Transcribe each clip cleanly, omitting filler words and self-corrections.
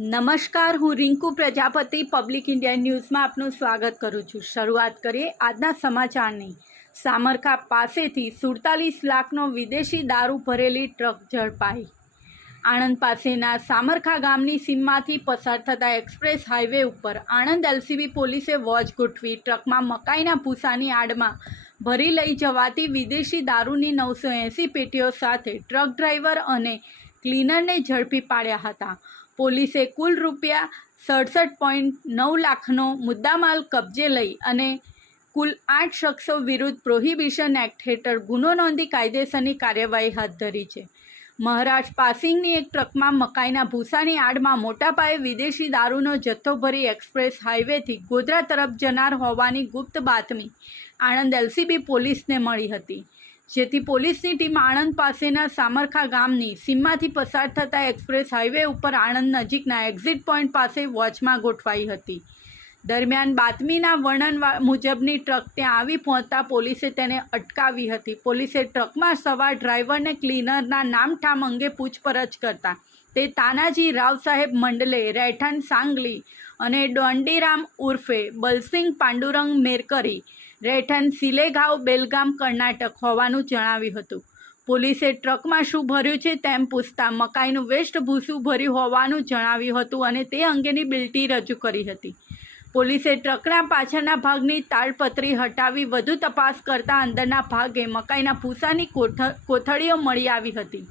નમસ્કાર, હું Rinku Prajapati public India ન્યૂઝમાં આપનું સ્વાગત કરું છું। શરૂઆત કરીએ આજના સમાચારની। સામરખા પાસેથી 47 લાખનો વિદેશી દારૂ ભરેલી ટ્રક ઝડપાઈ। આણંદ પાસેના સામરખા ગામની સીમમાંથી પસાર થતા એક્સપ્રેસ હાઈવે ઉપર આણંદ એલસીબી પોલીસે વોચ ગોઠવી ટ્રકમાં મકાઈના ભૂસાની આડમાં ભરી લઈ જવાતી વિદેશી દારૂની 980 પેટીઓ સાથે ટ્રક ડ્રાઈવર અને ક્લીનરને ઝડપી પાડ્યા હતા। પોલીસે કુલ રૂપિયા 67.9 લાખનો મુદ્દામાલ કબજે લઈ અને કુલ 8 શખ્સો વિરુદ્ધ પ્રોહિબિશન એક્ટ હેઠળ ગુનો નોંધી કાયદેસરની કાર્યવાહી હાથ ધરી છે। મહારાષ્ટ્ર પાસિંગની એક ટ્રકમાં મકાઈના ભૂસાની આડમાં મોટા પાયે વિદેશી દારૂનો જથ્થો ભરી એક્સપ્રેસ હાઈવેથી ગોધરા તરફ જનાર હોવાની ગુપ્ત બાતમી આણંદ એલસીબી પોલીસને મળી હતી, જેથી પોલીસની ટીમ આણંદ પાસેના સામરખા ગામની સીમમાંથી પસાર થતા એક્સપ્રેસ હાઈવે ઉપર આણંદ નજીકના એક્ઝિટ પોઈન્ટ પાસે વોચમાં ગોઠવાઈ હતી। દરમિયાન બાતમીના વર્ણન મુજબની ટ્રક ત્યાં આવી પહોંચતા પોલીસે તેને અટકાવી હતી। પોલીસે ટ્રકમાં સવાર ડ્રાઈવરને ક્લીનરના નામઠામ અંગે પૂછપરછ કરતા તે તાનાજી રાવ સાહેબ મંડલે, રહેઠાણ સાંગલી અને દોંડીરામ ઉર્ફે બલસિંગ પાંડુરંગ મેરકરી, રહેઠાણ સિલેગાંવ, બેલગામ, કર્ણાટક હોવાનું જણાવ્યું હતું। પોલીસે ટ્રકમાં શું ભર્યું છે તેમ પૂછતા મકાઈનું વેસ્ટ ભૂસું ભર્યું હોવાનું જણાવ્યું હતું અને તે અંગેની બિલ્ટી રજૂ કરી હતી। પોલીસે ટ્રકના પાછળના ભાગની તાડપત્રી હટાવી વધુ તપાસ કરતા અંદરના ભાગે મકાઈના ભૂસાની કોથળીઓ મળી આવી હતી,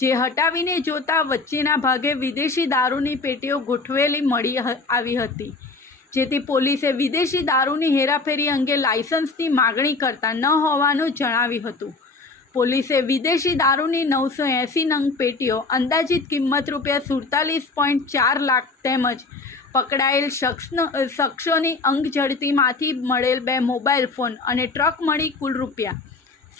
જે હટાવીને જોતા વચ્ચેના ભાગે વિદેશી દારૂની પેટીઓ ગોઠવેલી મળી આવી હતી, જેથી પોલીસે વિદેશી દારૂની હેરાફેરી અંગે લાયસન્સની માગણી કરતા ન હોવાનું જણાવ્યું હતું। પોલીસે વિદેશી દારૂની 980 નંગ પેટીઓ અંદાજિત કિંમત રૂપિયા 47.4 લાખ તેમજ પકડાયેલ શખ્સોની અંગઝડતીમાંથી મળેલ 2 મોબાઈલ ફોન અને ટ્રક મળી કુલ રૂપિયા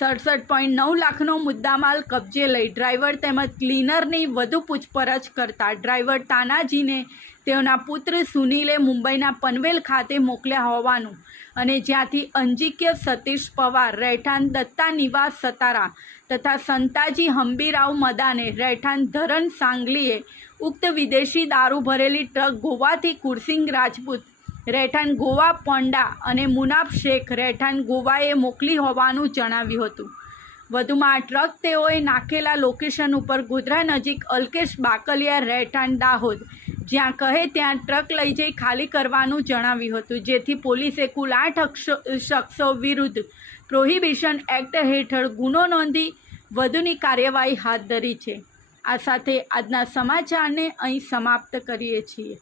67.9 લાખનો મુદ્દામાલ કબજે લઈ ડ્રાઈવર તેમજ ક્લીનરની વધુ પૂછપરછ કરતા ડ્રાઈવર તાનાજીને તેઓના પુત્ર સુનીલે મુંબઈના પનવેલ ખાતે મોકલ્યા હોવાનું અને જ્યાંથી અંજિક્ય સતીશ પવાર, રહેઠાણ દત્તા નિવાસ સતારા તથા સંતાજી હંબીરાવ મદાને, રહેઠાણ ધરન સાંગલીએ ઉક્ત વિદેશી દારૂ ભરેલી ટ્રક ગોવાથી કુરસિંગ રાજપૂત, રહેઠાણ ગોવા પોંડા અને મુનાફ શેખ, રહેઠાણ ગોવાએ મોકલી હોવાનું જણાવ્યું હતું। વધુમાં આ ટ્રક તેઓએ નાખેલા લોકેશન ઉપર ગોધરા નજીક અલ્કેશ બાકલિયા, રહેઠાણ દાહોદ, જ્યાં કહે ત્યાં ટ્રક લઈ જઈ ખાલી કરવાનું જણાવ્યું હતું, જેથી પોલીસે કુલ 8 શખ્સો વિરુદ્ધ પ્રોહિબિશન એક્ટ હેઠળ ગુનો નોંધી વધુની કાર્યવાહી હાથ ધરી છે। આ સાથે આજના સમાચારને અહીં સમાપ્ત કરીએ છીએ।